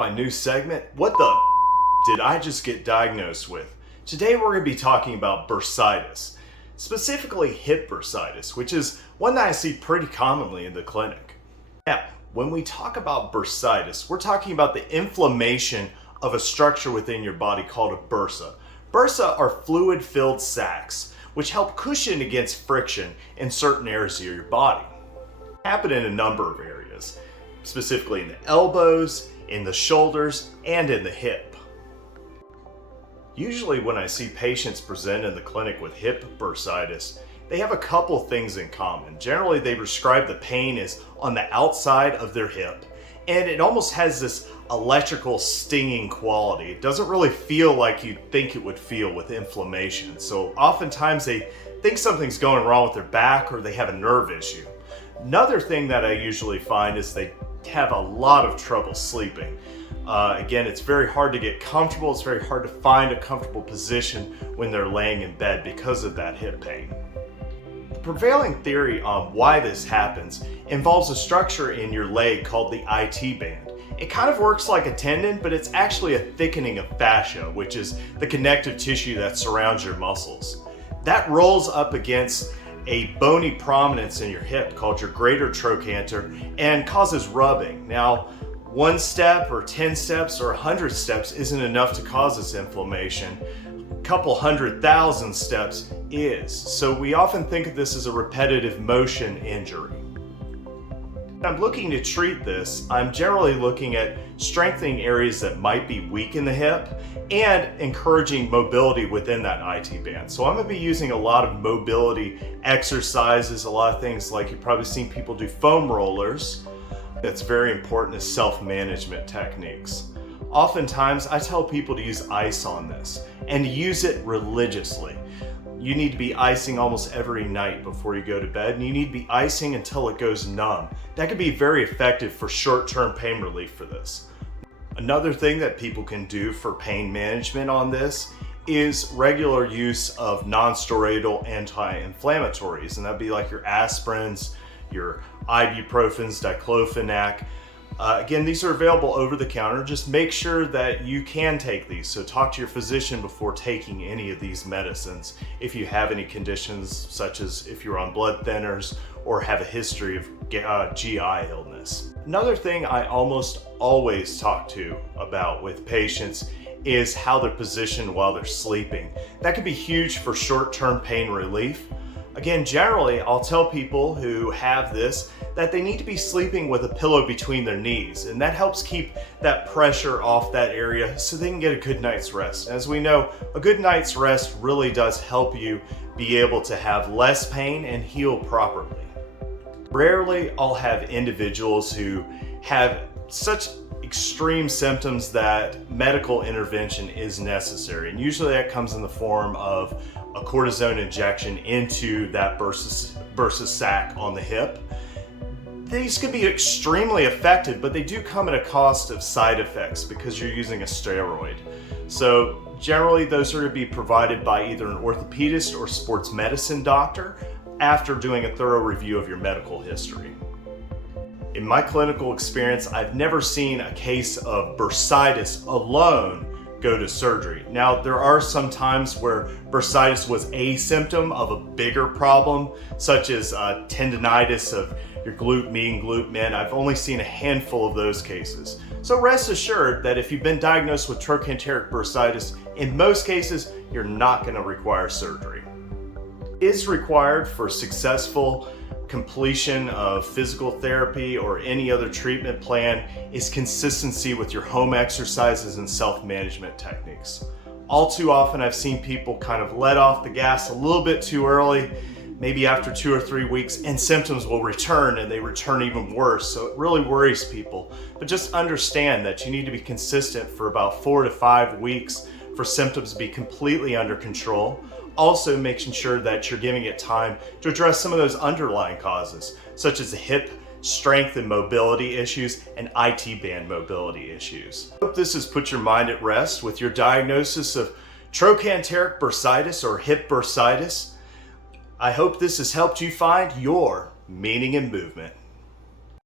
my new segment, What the did I just get diagnosed with? Today we're going to be talking about bursitis, specifically hip bursitis, which is one that I see pretty commonly in the clinic. Now, when we talk about bursitis, we're talking about the inflammation of a structure within your body called a bursa. Bursa are fluid-filled sacs, which help cushion against friction in certain areas of your body. They happen in a number of areas, specifically in the elbows, in the shoulders, and in the hip. Usually when I see patients present in the clinic with hip bursitis, they have a couple things in common. Generally, they describe the pain is on the outside of their hip, and it almost has this electrical stinging quality. It doesn't really feel like you'd think it would feel with inflammation. So oftentimes they think something's going wrong with their back or they have a nerve issue. Another thing that I usually find is they have a lot of trouble sleeping. Again, it's very hard to get comfortable. It's very hard to find a comfortable position when they're laying in bed because of that hip pain. The prevailing theory on why this happens involves a structure in your leg called the IT band. It kind of works like a tendon, but it's actually a thickening of fascia, which is the connective tissue that surrounds your muscles. That rolls up against a bony prominence in your hip called your greater trochanter and causes rubbing. Now, 1 step or 10 steps or 100 steps isn't enough to cause this inflammation. A couple 100,000 steps is. So we often think of this as a repetitive motion injury. When I'm looking to treat this, I'm generally looking at strengthening areas that might be weak in the hip and encouraging mobility within that IT band. So I'm going to be using a lot of mobility exercises, a lot of things like you've probably seen people do foam rollers. That's very important as self-management techniques. Oftentimes I tell people to use ice on this and use it religiously. You need to be icing almost every night before you go to bed, and you need to be icing until it goes numb. That can be very effective for short-term pain relief for this. Another thing that people can do for pain management on this is regular use of non-steroidal anti-inflammatories, and that'd be like your aspirins, your ibuprofens, diclofenac. Again, these are available over the counter. Just make sure that you can take these. So talk to your physician before taking any of these medicines if you have any conditions, such as if you're on blood thinners or have a history of GI illness. Another thing I almost always talk about with patients is how they're positioned while they're sleeping. That can be huge for short-term pain relief. Again, generally, I'll tell people who have this that they need to be sleeping with a pillow between their knees, and that helps keep that pressure off that area so they can get a good night's rest. As we know, a good night's rest really does help you be able to have less pain and heal properly. Rarely I'll have individuals who have such extreme symptoms that medical intervention is necessary, and usually that comes in the form of a cortisone injection into that bursa sac on the hip. These can be extremely effective, but they do come at a cost of side effects because you're using a steroid. So generally those are to be provided by either an orthopedist or sports medicine doctor after doing a thorough review of your medical history. In my clinical experience, I've never seen a case of bursitis alone go to surgery. Now, there are some times where bursitis was a symptom of a bigger problem, such as tendinitis of your glute median, glute min. I've only seen a handful of those cases. So rest assured that if you've been diagnosed with trochanteric bursitis, in most cases, you're not going to require surgery. It is required for successful completion of physical therapy or any other treatment plan is consistency with your home exercises and self-management techniques. All too often I've seen people kind of let off the gas a little bit too early, maybe after 2 or 3 weeks, and symptoms will return, and they return even worse. So it really worries people. But just understand that you need to be consistent for about 4 to 5 weeks for symptoms to be completely under control. Also making sure that you're giving it time to address some of those underlying causes, such as the hip strength and mobility issues and IT band mobility issues. I hope this has put your mind at rest with your diagnosis of trochanteric bursitis or hip bursitis. I hope this has helped you find your meaning in movement.